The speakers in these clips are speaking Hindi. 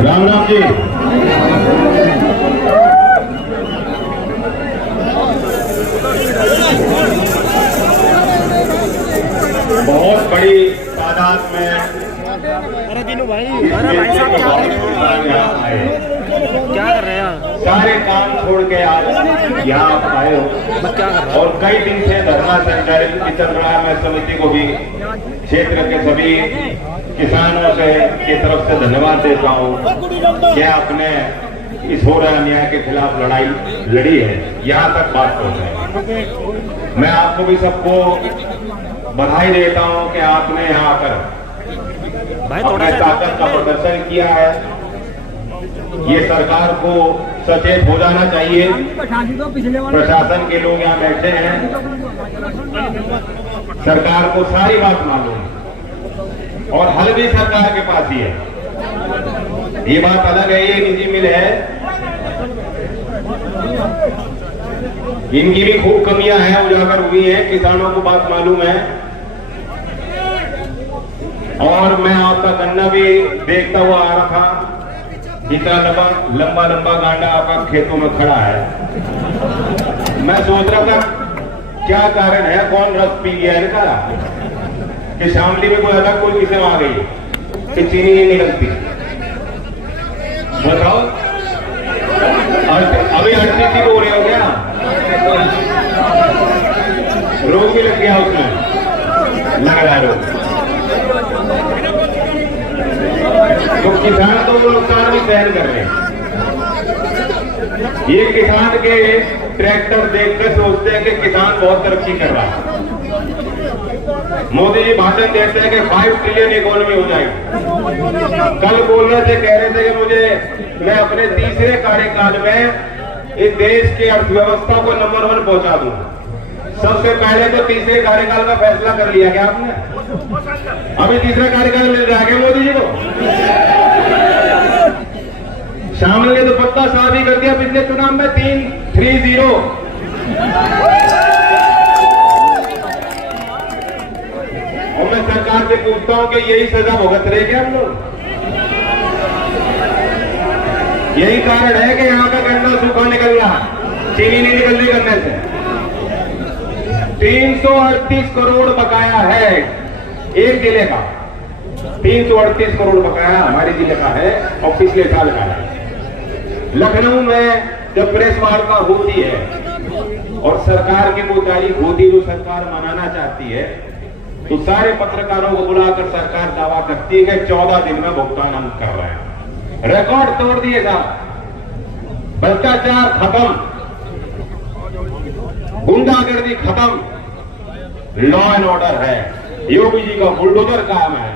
राम राम जी। बहुत बड़ी तादाद में अरे दिनू भाई, अरे भाई साहब क्या कर रहे हैं? सारे काम छोड़ के आज यहाँ आए हो। क्या कर रहे हैं? और कई दिन से धरना संचालित चल रहा है। मैं समिति को भी, क्षेत्र के सभी किसानों से की तरफ से धन्यवाद देता हूँ कि आपने इस हो रहे अन्याय के खिलाफ लड़ाई लड़ी है, यहाँ तक बात पहुंचे। मैं आपको भी सबको बधाई देता हूँ कि आपने यहाँ आकर अपने ताकत का प्रदर्शन किया है। ये सरकार को सचेत हो जाना चाहिए। प्रशासन के लोग यहाँ बैठे हैं, सरकार को सारी बात मालूम है और हल भी सरकार के पास ही है। ये बात अलग है, ये निजी मिल है, इनकी भी खूब कमियां हैं, उजागर हुई हैं, किसानों को बात मालूम है। और मैं आपका गन्ना भी देखता हुआ आ रहा था, इतना लंबा लंबा गांडा आपका खेतों में खड़ा है। मैं सोच रहा था क्या कारण है, कौन रस पी गया इनका कि शामली में कोई अलग कोई किस्म आ गई कि चीनी नहीं निकलती। बताओ, अभी अड़ती हो रही हो क्या? रोग भी लग गया उसमें, लग रहा है रोग। तो किसान तो वो नुकसान भी सहन कर रहे हैं। ये किसान के ट्रैक्टर देखकर सोचते हैं कि किसान बहुत तरक्की कर रहा है। मोदी जी भाषण देते हैं कि 5 ट्रिलियन इकोनॉमी हो जाएगी। कल बोल रहे थे, कह रहे थे कि मैं अपने तीसरे कार्यकाल में इस देश की अर्थव्यवस्था को नंबर 1 पहुंचा दूंगा। सबसे पहले तो तीसरे कार्यकाल का फैसला कर लिया क्या आपने? अभी तीसरा कार्यकाल मिल रहा है मोदी जी को? शामिल ने तो पत्ता साफ ही कर दिया पिछले चुनाव में 3-0। और मैं सरकार से पूछता हूं कि यही सजा भुगत रहे क्या हम लोग? यही कारण है कि यहाँ का गन्ना सूखा निकल रहा, चीनी नहीं निकल रही गन्ने से। 338 करोड़ बकाया है एक जिले का, 338 करोड़ बकाया हमारे जिले का है और पिछले साल का है। लखनऊ में जब प्रेस वार्ता होती है और सरकार की वो तारीख होती है जो सरकार मनाना चाहती है, तो सारे पत्रकारों को बुलाकर सरकार दावा करती है कि 14 दिन में भुगतान हम कर रहे हैं। रिकॉर्ड तोड़ दिए साहब, भ्रष्टाचार खत्म, गुंडागर्दी खत्म, लॉ एंड ऑर्डर है। योगी जी का बुलडोजर काम है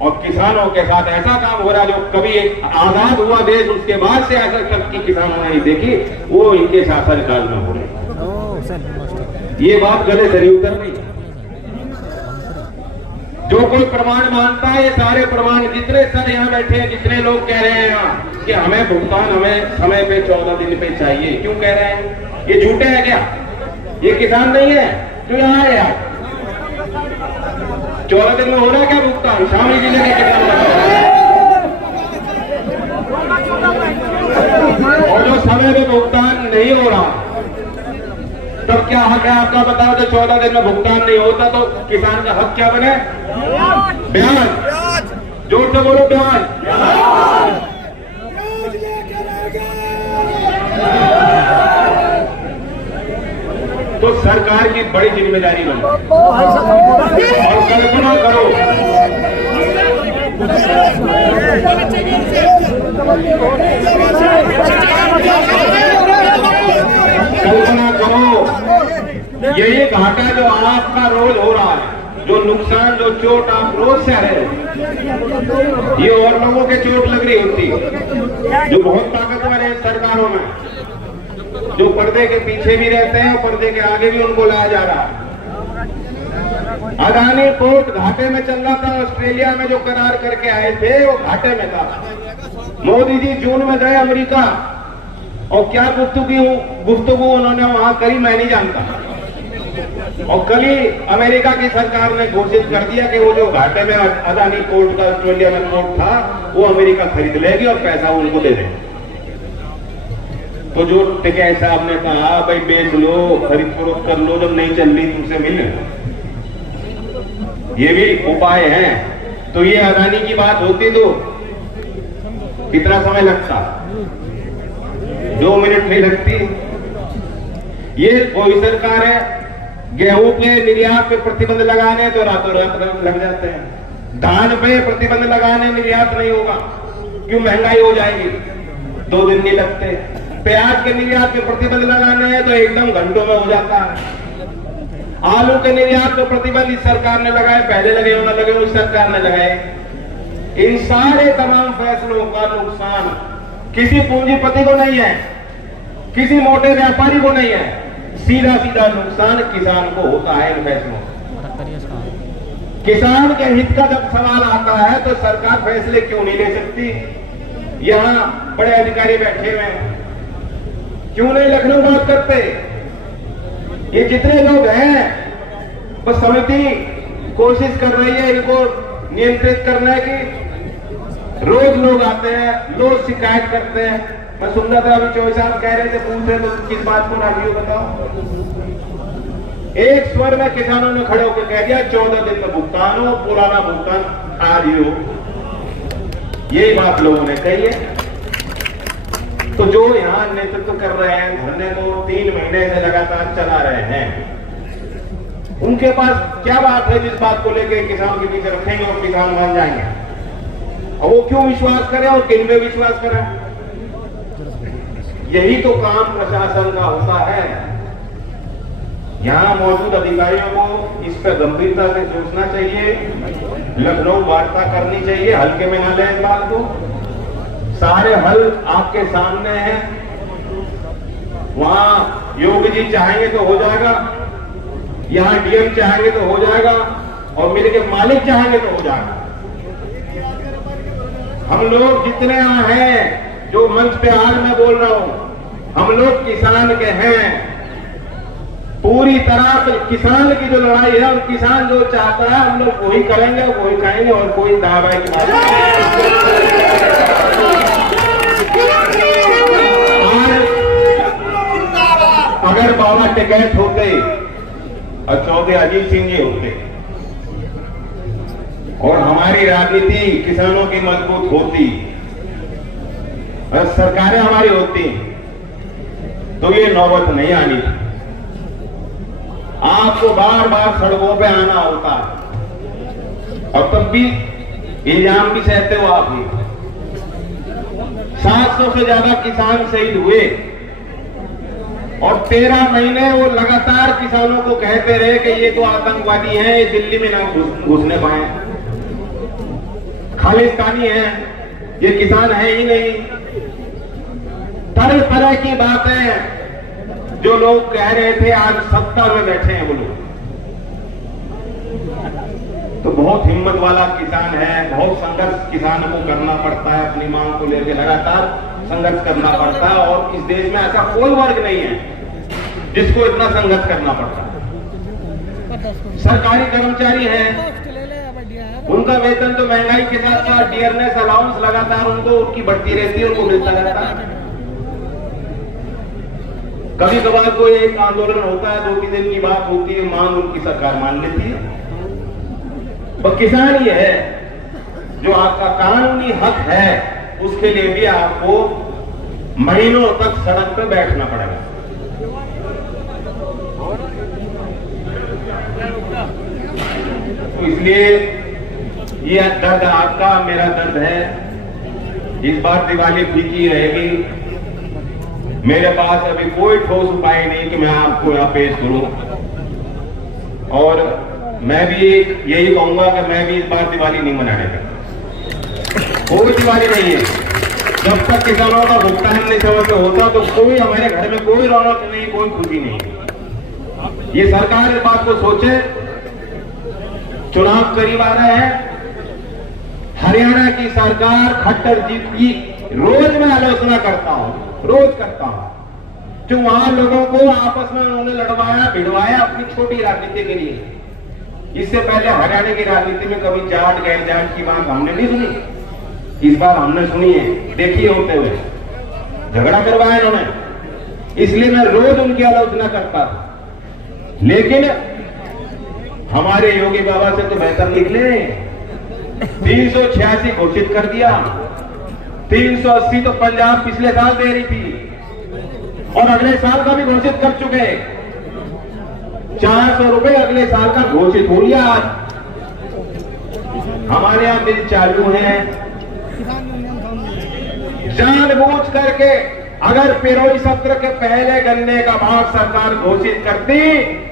और किसानों के साथ ऐसा काम हो रहा है जो कभी आजाद हुआ देश उसके बाद से ऐसा तरक्की किसानों ने नहीं देखी, वो इनके शासनकाल में हो रही। ये बात गले से नहीं उतर रही। जो कोई प्रमाण मानता है, ये सारे प्रमाण जितने सर यहाँ बैठे हैं, जितने लोग कह रहे हैं यहाँ कि हमें भुगतान हमें समय पे 14 दिन पे चाहिए, क्यों कह रहे हैं? ये झूठे हैं क्या? ये किसान नहीं है जो यहाँ है यार? 14 दिन में हो रहा है क्या भुगतान? शामली जिले के किसान और जो समय पे भुगतान नहीं हो रहा, तब क्या हक है आपका? बताओ, तो 14 दिन में भुगतान नहीं होता तो किसान का हक क्या बने? ब्याज। जोर से बोलो, ब्याज। तो सरकार की बड़ी जिम्मेदारी बनती है। और कल्पना करो, यही घाटा जो आपका रोज हो रहा है, जो नुकसान, जो चोट आप रोज सह रहे हो, ये और लोगों के चोट लग रही होती है जो बहुत ताकतवर है सरकारों में, जो पर्दे के पीछे भी रहते हैं और पर्दे के आगे भी उनको लाया जा रहा है। अदानी पोर्ट घाटे में चल रहा था, ऑस्ट्रेलिया में जो करार करके आए थे वो घाटे में था। मोदी जी जून में गए अमेरिका और क्या गुफ्तगू उन्होंने वहां करी मैं नहीं जानता। और कल ही अमेरिका की सरकार ने घोषित कर दिया कि वो जो घाटे में अदानी पोर्ट का ऑस्ट्रेलिया में पोर्ट था वो अमेरिका खरीद लेगी और पैसा उनको दे देगी। तो जो टिकैत साहब ने कहा भाई बेच लो, खरीद फरोख्त कर लो, जब नहीं चल रही तुमसे मिल, ये भी उपाय है। तो ये अदानी की बात होती तो कितना समय लगता? 2 मिनट नहीं लगती। ये कोई सरकार है, गेहूं पे निर्यात पे प्रतिबंध लगाने तो रातों रात लग जाते हैं। धान पे प्रतिबंध लगाने निर्यात नहीं होगा, क्यों? महंगाई हो जाएगी, 2 दिन नहीं लगते। प्याज के निर्यात पे प्रतिबंध लगाने हैं तो एकदम घंटों में हो जाता है। आलू के निर्यात पे प्रतिबंध इस सरकार ने लगाए, पहले लगे हो ना लगे हो, इस सरकार ने लगाए। इन सारे तमाम फैसलों का नुकसान किसी पूंजीपति को नहीं है, किसी मोटे व्यापारी को नहीं है, सीधा सीधा नुकसान किसान को होता है इन फैसलों। किसान के हित का जब सवाल आता है तो सरकार फैसले क्यों नहीं ले सकती? यहां बड़े अधिकारी बैठे हुए हैं, क्यों नहीं लखनऊ बात करते? ये जितने लोग हैं वो समिति कोशिश कर रही है इनको नियंत्रित करने की। रोज लोग आते हैं, लोग शिकायत करते हैं। मैं सुन रहा था अभी चौधरी साहब कह रहे थे, पूछ रहे तो किस बात को राजी हो बताओ? एक स्वर में किसानों ने खड़े होकर कह दिया 14 दिन में भुगतान हो, पुराना भुगतान आज ही हो। यही बात लोगों ने कही है। तो जो यहां नेतृत्व कर रहे हैं, धरने को 3 महीने से लगातार चला रहे हैं, उनके पास क्या बात है जिस बात को लेकर किसानों के पीछे रखेंगे और किसान मान जाएंगे? और वो क्यों विश्वास करें और किन पे विश्वास करें? यही तो काम प्रशासन का होता है। यहां मौजूद अधिकारियों को इस पर गंभीरता से सोचना चाहिए, लखनऊ वार्ता करनी चाहिए, हल्के में ना लें इस बात को। सारे हल आपके सामने हैं। वहां योगी जी चाहेंगे तो हो जाएगा, यहां डीएम चाहेंगे तो हो जाएगा, और मिल के मालिक चाहेंगे तो हो जाएगा। हम लोग जितने यहां हैं, जो मंच पे आज मैं बोल रहा हूं, हम लोग किसान के हैं। पूरी तरह से किसान की जो लड़ाई है और किसान जो चाहता है हम लोग वही करेंगे, वही खाएंगे, और कोई दावा की बात नहीं। अगर बाबा टिकैत होते और चौधरी अजीत सिंह जी होते और हमारी राजनीति किसानों की मजबूत होती और सरकारें हमारी होती तो ये नौबत नहीं आनी थी। आपको बार बार सड़कों पे आना होता और तब भी इल्जाम भी सहते हो आप ही। 700 से ज्यादा किसान शहीद हुए और 13 महीने वो लगातार किसानों को कहते रहे कि ये तो आतंकवादी हैं, ये दिल्ली में ना घुसने पाए, खालिस्तानी हैं, ये किसान है ही नहीं। तरह तरह की बातें जो लोग कह रहे थे आज सत्ता में बैठे हैं वो लोग। तो बहुत हिम्मत वाला किसान है, बहुत संघर्ष किसान को करना पड़ता है, अपनी मांग को लेकर लगातार संघर्ष करना पड़ता है। और इस देश में ऐसा कोई वर्ग नहीं है जिसको इतना संघर्ष करना पड़ता है। सरकारी कर्मचारी हैं, उनका वेतन तो महंगाई के साथ साथ डियरनेस अलाउंस लगातार उनको उनकी बढ़ती रहती है, उनको मिलता रहता है। कभी कभार कोई एक आंदोलन होता है, 2-3 दिन की बात होती है, मांग उनकी सरकार मान लेती है। तो किसान ये है जो आपका कानूनी हक है, उसके लिए भी आपको महीनों तक सड़क पर बैठना पड़ेगा। तो इसलिए ये दर्द आपका, मेरा दर्द है। इस बार दिवाली फीकी रहेगी। मेरे पास अभी कोई ठोस उपाय नहीं कि मैं आपको यहां पेश करूं, और मैं भी यही कहूंगा कि मैं भी इस बार दिवाली नहीं मनाने का। कोई दिवाली नहीं है जब तक किसानों का भुगतान नहीं समय पे होता, तो कोई हमारे घर में कोई रौनक नहीं, कोई खुशी नहीं। ये सरकार इस बात को सोचे। चुनाव करीब आ रहे हैं। हरियाणा की सरकार खट्टर जी की रोज मैं आलोचना करता हूं, रोज करता हूं। जो वहां लोगों को आपस में उन्होंने लड़वाया भिड़वाया अपनी छोटी राजनीति के लिए। इससे पहले हरियाणा की राजनीति में कभी जाट गैर जाट की बात हमने नहीं सुनी, इस बार हमने सुनी है, देखिए होते हुए झगड़ा करवाया इन्होंने, इसलिए मैं रोज उनकी आलोचना करता था। लेकिन हमारे योगी बाबा से तो बेहतर निकले। 386 घोषित कर दिया, 380 तो पंजाब पिछले साल दे रही थी और अगले साल का भी घोषित कर चुके। 400 रुपए अगले साल का घोषित हो गया। आज हमारे यहां बिल चालू है। जानबूझ करके अगर पेरोई सत्र के पहले गन्ने का भाव सरकार घोषित करती,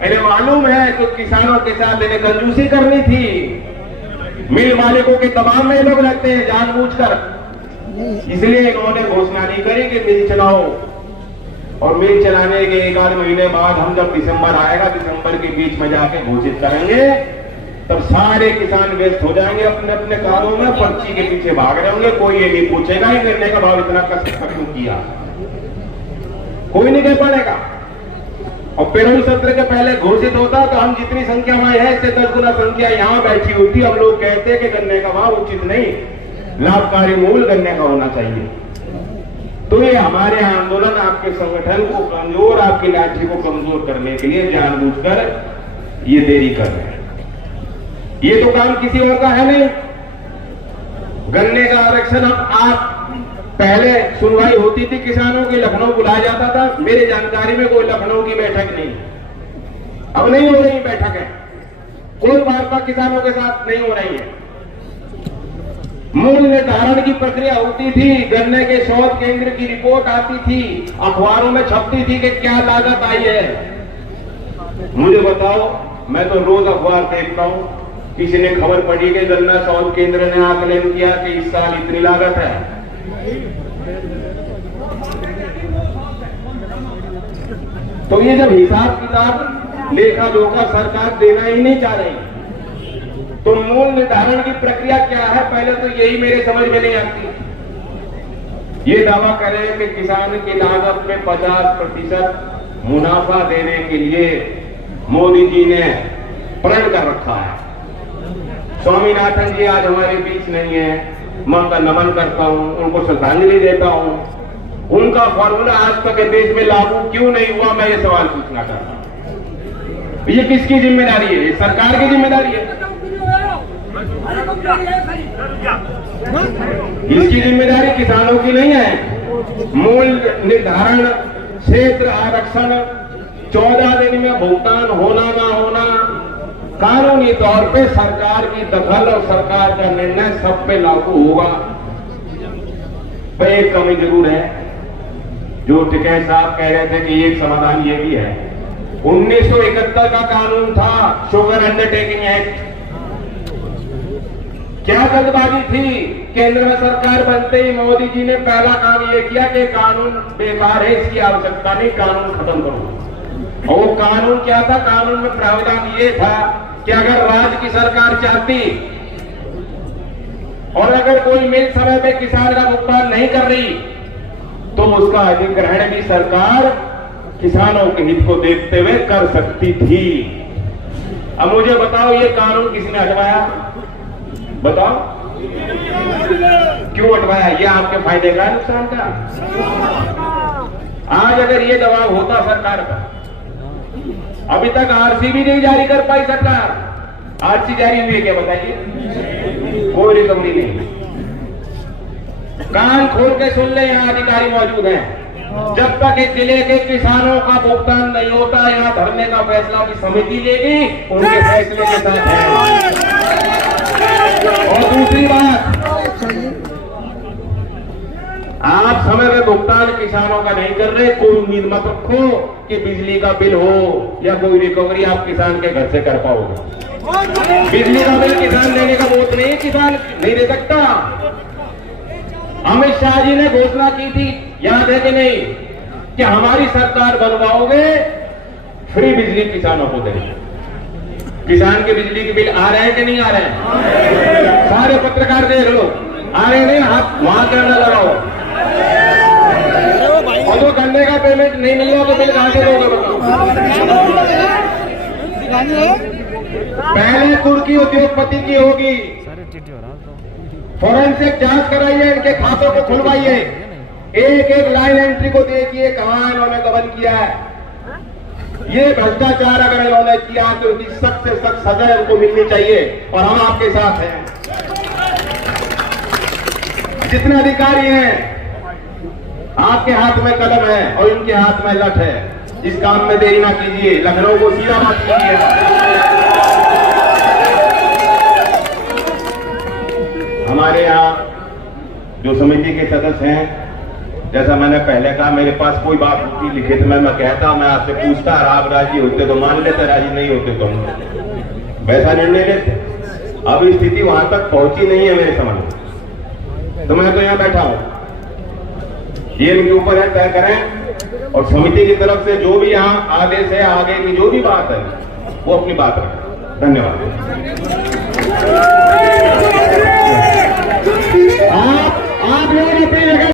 इन्हें मालूम है कि किसानों के साथ इन्हें कंजूसी करनी थी। मिल मालिकों के दबाव में लोग लगते हैं जानबूझकर, इसलिए इन्होंने घोषणा नहीं करी कि मिल चलाओ। और मिल चलाने के एक आध महीने बाद हम जब दिसंबर आएगा, दिसंबर के बीच में जाके घोषित करेंगे, तब सारे किसान व्यस्त हो जाएंगे अपने अपने कामों में, पर्ची के पीछे भाग रहे होंगे। कोई ये नहीं पूछेगा ही गन्ने का भाव इतना क्यों किया, कोई नहीं कह पाएगा। और पेरोल सत्र के पहले घोषित होता तो हम जितनी संख्या में है इससे 10 गुना संख्या यहां बैठी होती। हम लोग कहते कि गन्ने का भाव उचित नहीं, लाभकारी मूल्य गन्ने का होना चाहिए। तो ये हमारे आंदोलन आपके संगठन को कमजोर, आपकी लाठी को कमजोर करने के लिए जानबूझकर ये देरी कर रहे हैं। ये तो काम किसी और का है नहीं। गन्ने का आरक्षण अब आप पहले सुनवाई होती थी किसानों की, लखनऊ बुलाया जाता था। मेरी जानकारी में कोई लखनऊ की बैठक नहीं, अब नहीं हो रही बैठक है, कोई वार्ता किसानों के साथ नहीं हो रही है। मूल्य निर्धारण की प्रक्रिया होती थी, गन्ने के शोध केंद्र की रिपोर्ट आती थी, अखबारों में छपती थी कि क्या लागत आई है। मुझे बताओ, मैं तो रोज अखबार देखता हूं, किसी ने खबर पड़ी कि गन्ना शोध केंद्र ने आकलन किया कि इस साल इतनी लागत है। तो ये जब हिसाब किताब लेखा जोखा सरकार देना ही नहीं चाह रही, तो मूल्य निर्धारण की प्रक्रिया क्या है, पहले तो यही मेरे समझ में नहीं आती। ये दावा करें कि किसान की लागत में 50% मुनाफा देने के लिए मोदी जी ने प्रण कर रखा है। स्वामीनाथन जी आज हमारे बीच नहीं है, मैं उनका नमन करता हूं, उनको श्रद्धांजलि देता हूं। उनका फॉर्मूला आज तक देश में लागू क्यों नहीं हुआ, मैं ये सवाल पूछना चाहता हूं। ये किसकी जिम्मेदारी है? ये सरकार की जिम्मेदारी है। इसकी जिम्मेदारी किसानों की नहीं है। मूल्य निर्धारण, क्षेत्र आरक्षण, 14 दिन में भुगतान होना ना होना, कानूनी तौर पे सरकार की दखल और सरकार का निर्णय सब पे लागू होगा। पर एक कमी जरूर है, जो टिकैत साहब कह रहे थे कि एक समाधान ये भी है। 1971 का कानून था शुगर अंडरटेकिंग एक्ट। क्या जल्दबाजी थी? केंद्र में सरकार बनते ही मोदी जी ने पहला काम ये किया कि कानून बेकार है, इसकी आवश्यकता नहीं, कानून खत्म करो। और वो कानून क्या था? कानून में प्रावधान ये था कि अगर राज्य की सरकार चाहती और अगर कोई मिल समय पे किसान का भुगतान नहीं कर रही, तो उसका अधिग्रहण भी सरकार किसानों के हित को देखते हुए कर सकती थी। अब मुझे बताओ, ये कानून किसने हटवाया? बताओ क्यों हटवाया? ये आपके फायदे का, नुकसान का? आज अगर ये दबाव होता सरकार का, अभी तक आरसी भी नहीं जारी कर पाई सरकार। आरसी जारी हुई है क्या बताइए? कोई रिकवरी नहीं। कान खोल के सुन ले, यहाँ अधिकारी मौजूद हैं। जब तक इस जिले के किसानों का भुगतान नहीं होता, यहाँ धरने का फैसला की समिति लेगी, उनके फैसले के साथ है। और दूसरी बात, आप समय में भुगतान किसानों का नहीं कर रहे, कोई उम्मीद मत रखो कि बिजली का बिल हो या कोई रिकवरी आप किसान के घर से कर पाओगे। बिजली का बिल किसान देने का वोट नहीं, किसान नहीं दे सकता। अमित शाह जी ने घोषणा की थी, याद है कि नहीं, कि हमारी सरकार बनवाओगे फ्री बिजली किसानों को देंगे। किसान के बिजली के बिल आ रहे हैं कि नहीं आ रहे हैं? सारे पत्रकार देख लो, आ रहे नहीं, हाथ वहां कैमरा लगाओ। और जो गन्ने का पेमेंट नहीं मिल रहा तो बिल कहां से दोगे बताओ? पहले तुर्की उद्योगपति की होगी, सारे टीटी हो रहा तो फॉरेंसिक जांच कराइए, इनके खातों को खुलवाइए, एक एक लाइन एंट्री को देखिए कहां इन्होंने गबन किया है। ये भ्रष्टाचार अगर इन्होंने किया तो इनकी सख्त से सख्त सजा उनको मिलनी चाहिए और हम आपके साथ हैं। जितने अधिकारी हैं आपके हाथ में कलम है और इनके हाथ में लठ है, इस काम में देरी ना कीजिए, लखनऊ को सीधा बात कीजिए। हमारे यहाँ जो समिति के सदस्य हैं, जैसा मैंने पहले कहा, मेरे पास कोई बात होती लिखित में मैं कहता, मैं आपसे पूछता, आप राजी होते तो मान लेते, राजी नहीं होते तो वैसा निर्णय लेते। अब स्थिति वहां तक पहुंची नहीं है मेरे समझ में, तो मैं तो यहाँ बैठा हूं। ये इनके ऊपर है, तय करें और समिति की तरफ से जो भी यहाँ आदेश है, आगे की जो भी बात है वो अपनी बात रखें। धन्यवाद। आप लोग अपनी जगह